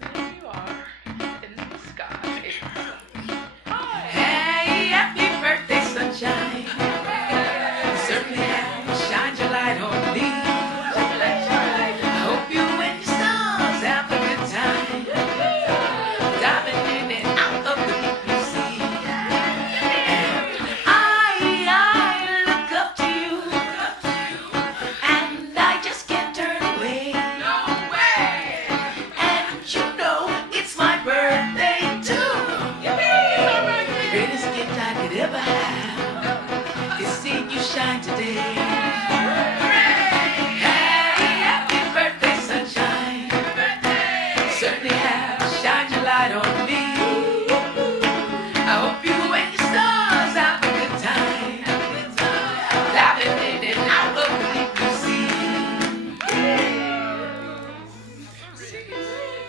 There you are in the sky. Hey, happy birthday, sunshine. Certainly have shined your light on me. I hope you and your stars have a good time. Diving in and out of the deep blue sea. I look up to you, and I just can't turn away. No way! And you know it's my birthday too. The greatest gift I could ever have is seeing you shine today. Hey, happy birthday, sunshine. Certainly have shined your light on me. I hope you and your stars have a good time. Diving in and out of the deep blue sea.